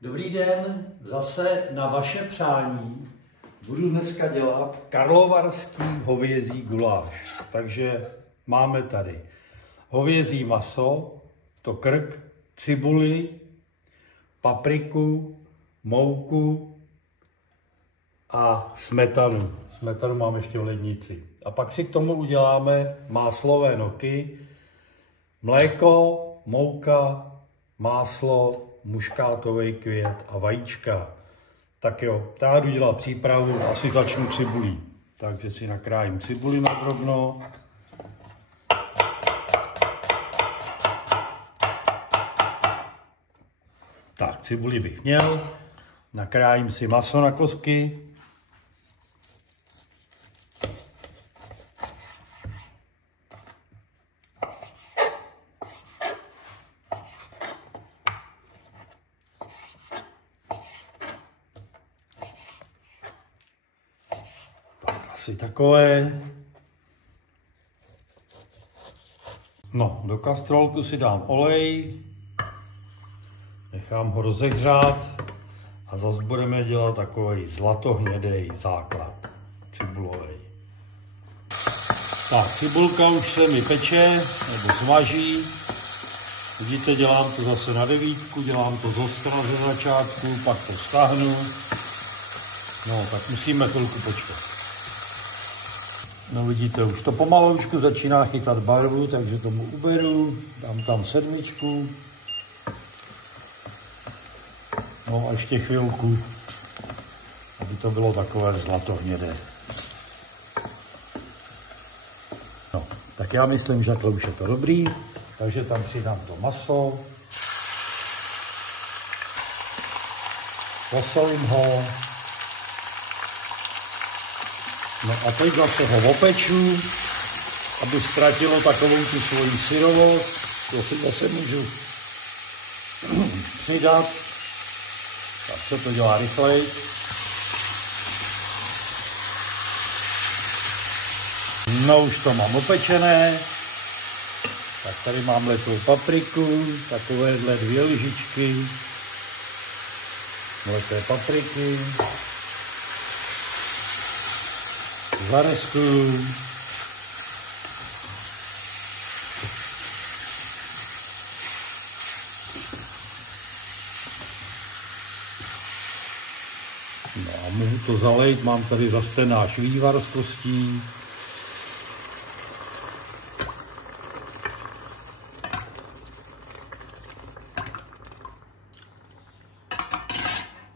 Dobrý den, zase na vaše přání budu dneska dělat karlovarský hovězí guláš. Takže máme tady hovězí maso, to krk, cibuli, papriku, mouku a smetanu. Smetanu mám ještě v lednici. A pak si k tomu uděláme máslové noky, mléko, mouka, máslo, muškátový květ a vajíčka. Tak jo, já jdu dělat přípravu, asi začnu cibulí. Takže si nakrájím cibuli na drobno. Tak, cibuli bych měl. Nakrájím si maso na kostky. Asi takové. No, do kastrolku si dám olej, nechám ho rozehřát a zase budeme dělat takový zlatohnědý základ cibulový. Tak, cibulka už se mi peče, nebo smaží. Vidíte, dělám to zase na 9, dělám to zostra ze začátku, pak to stáhnu. No, tak musíme chvilku počkat. No vidíte, už to pomaloučku začíná chytat barvu, takže tomu uberu, dám tam 7. No a ještě chvilku, aby to bylo takové zlatohnědé. No, tak já myslím, že takhle už je to dobrý, takže tam přidám to maso, posolím ho. No a teď zase ho opeču, aby ztratilo takovou tu svoji syrovost. To si zase můžu přidat. Tak se to dělá rychleji. No už to mám opečené. Tak tady mám mletou papriku, takovéhle 2 lžičky mleté papriky. Zareskuju. No a můžu to zalejt, mám tady zase ten náš vývar z kostí.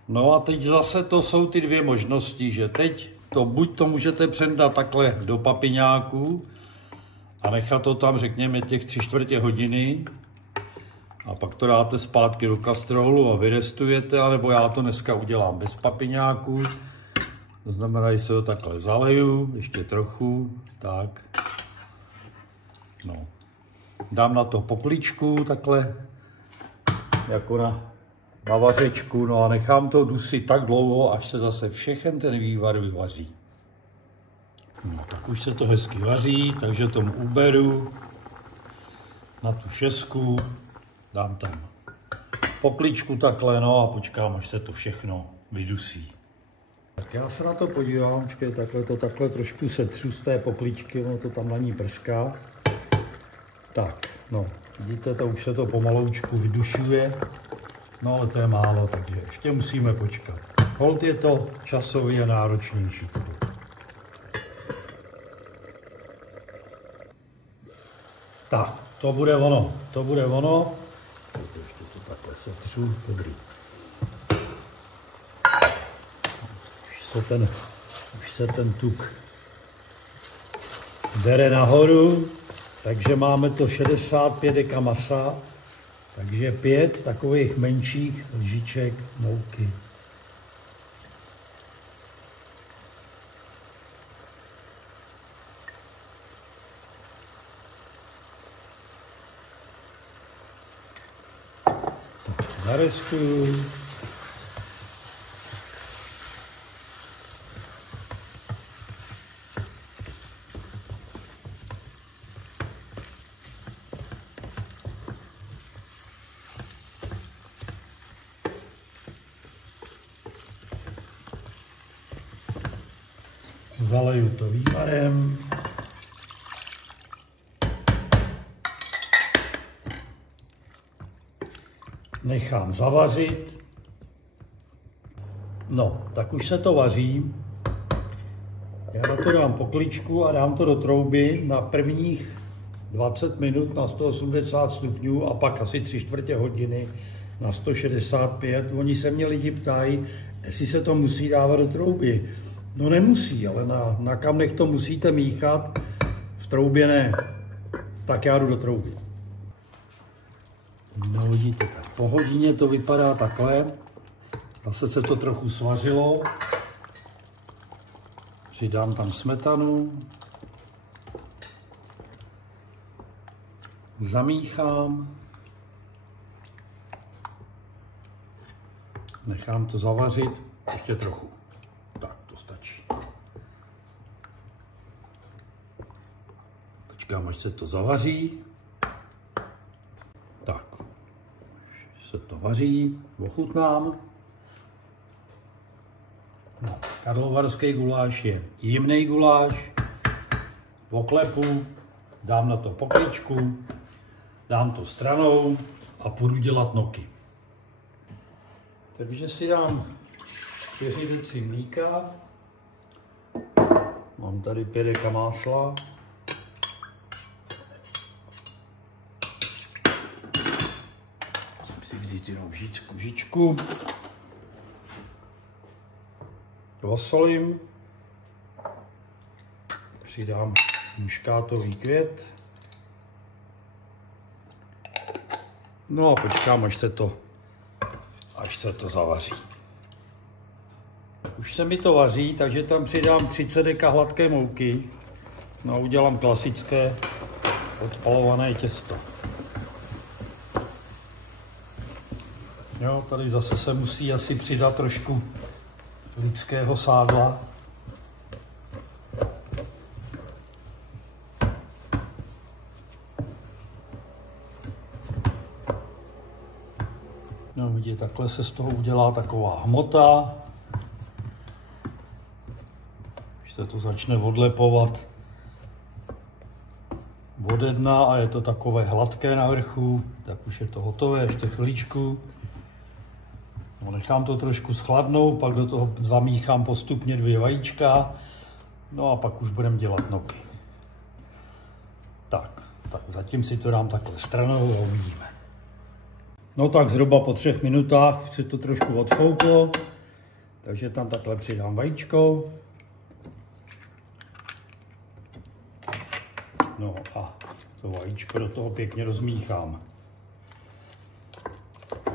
No a teď zase to jsou ty 2 možnosti, že teď to buď to můžete předat takhle do papiňáku a nechat to tam, řekněme, těch 3/4 hodiny a pak to dáte zpátky do kastrolu a vyrestujete, anebo já to dneska udělám bez papiňáku. To znamená, že se ho takhle zaleju, ještě trochu, tak. No. Dám na to poklíčku takhle, jako na vařečku, no a nechám to dusit tak dlouho, až se zase všechen ten vývar vyvaří. No tak už se to hezky vaří, takže tomu uberu na tu 6, dám tam poklíčku takhle, no a počkám, až se to všechno vydusí. Tak já se na to podívám, počkej, takhle trošku se třu z té poklíčky, ono to tam na ní prská. Tak, no, vidíte, to už se to pomaloučku vydušuje. No ale to je málo, takže ještě musíme počkat. Holt je to časově náročnější. Tak, to bude ono, to bude ono. Ještě to takhle setřu, dobrý. Už se ten tuk bere nahoru, takže máme to 65 deka masa. Takže 5 takových menších lžiček mouky. Tak zareskuju. Zaleju to vývarem. Nechám zavařit. No, tak už se to vaří. Já na to dám pokličku a dám to do trouby na prvních 20 minut na 180 stupňů a pak asi 3/4 hodiny na 165. Oni se mě lidi ptají, jestli se to musí dávat do trouby. No nemusí, ale na kamnech to musíte míchat, v troubě ne. Tak já jdu do trouby. No vidíte, tak po hodině to vypadá takhle. Zase se to trochu svařilo. Přidám tam smetanu. Zamíchám. Nechám to zavařit ještě trochu. Tak, to stačí. Počkám, až se to zavaří. Tak, se to vaří, ochutnám. No, karlovarský guláš je jemný guláš. Oklepu, dám na to pokličku, dám to stranou a půjdu dělat noky. Takže si dám 4 deci mlíka. Mám tady 5 deka másla. Musím si vzít jenom žičku. Osolím. Přidám muškátový květ. No a počkám, až se to zavaří. Už se mi to vaří, takže tam přidám 30 deka hladké mouky. No a udělám klasické odpalované těsto. Jo, tady zase se musí asi přidat trošku lidského sádla. No vidíte, takhle se z toho udělá taková hmota. Když se to začne odlepovat ode dna a je to takové hladké na vrchu, tak už je to hotové, ještě chviličku. No, nechám to trošku schladnout, pak do toho zamíchám postupně 2 vajíčka, no a pak už budeme dělat noky. Tak zatím si to dám takhle stranou a uvidíme. No tak zhruba po 3 minutách se to trošku odfouklo, takže tam takhle přidám vajíčko. No a to vajíčko do toho pěkně rozmíchám.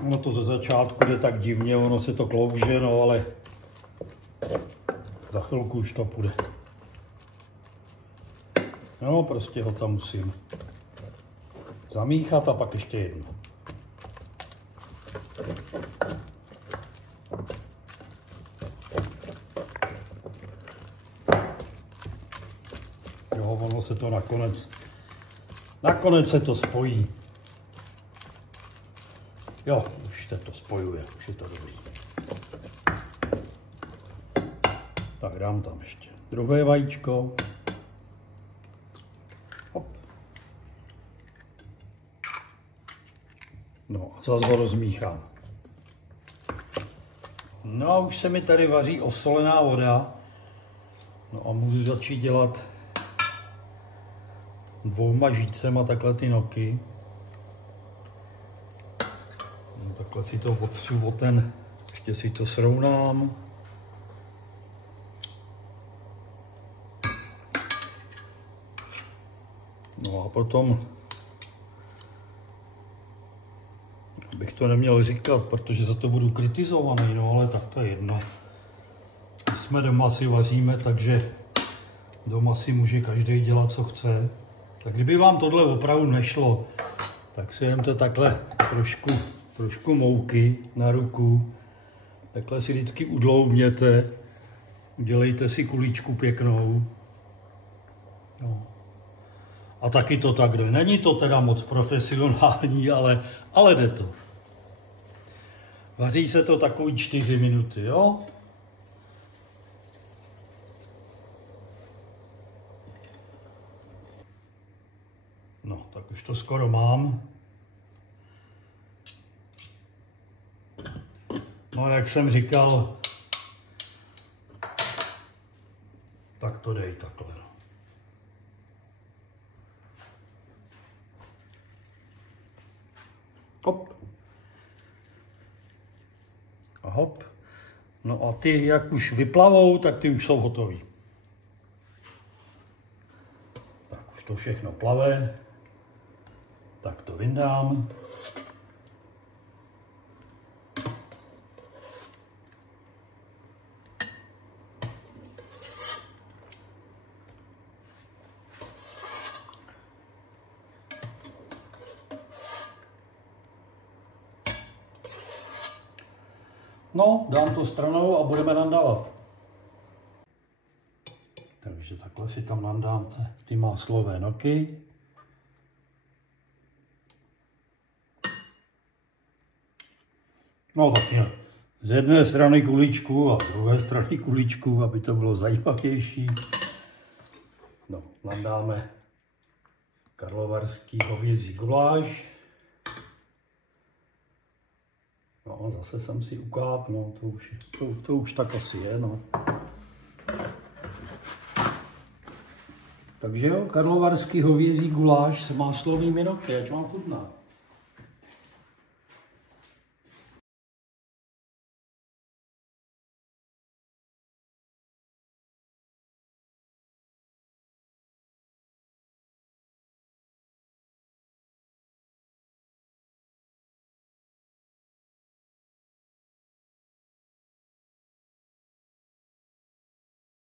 Ono to ze začátku jde tak divně, ono se to klouže, no ale za chvilku už to půjde. No prostě ho tam musím zamíchat a pak ještě jedno. Jo, ono se to nakonec se to spojí. Jo, už se to spojuje, už je to dobrý. Tak dám tam ještě druhé vajíčko. Hop. No a zase ho rozmíchám. No a už se mi tady vaří osolená voda. No a můžu začít dělat 2 žícema takhle ty noky. No, takhle si to otřu o ten, ještě si to srovnám. No a potom, bych to neměl říkat, protože za to budu kritizovaný, no ale tak to je jedno. My jsme doma si vaříme, takže doma si může každý dělat, co chce. Tak kdyby vám tohle opravdu nešlo, tak si jemte takhle trošku mouky na ruku. Takhle si vždycky udloubněte. Udělejte si kuličku pěknou. No. A taky to tak jde. Není to teda moc profesionální, ale jde to. Vaří se to takový 4 minuty, jo? to skoro mám. No a jak jsem říkal, tak to dej takhle. Hop. A hop. No a ty, jak už vyplavou, tak ty už jsou hotový. Tak už to všechno plave. Tak to vyndám. No, dám to stranou a budeme nandávat. Takže takhle si tam nandám ty máslové noky. No tak je. Z jedné strany kuličku a z druhé strany kuličku, aby to bylo zajímavější. No, nandáme karlovarský hovězí guláš. No, zase jsem si ukáp, no, to už tak asi je, no. Takže jo, karlovarský hovězí guláš s máslovými noky, ať vám chutná.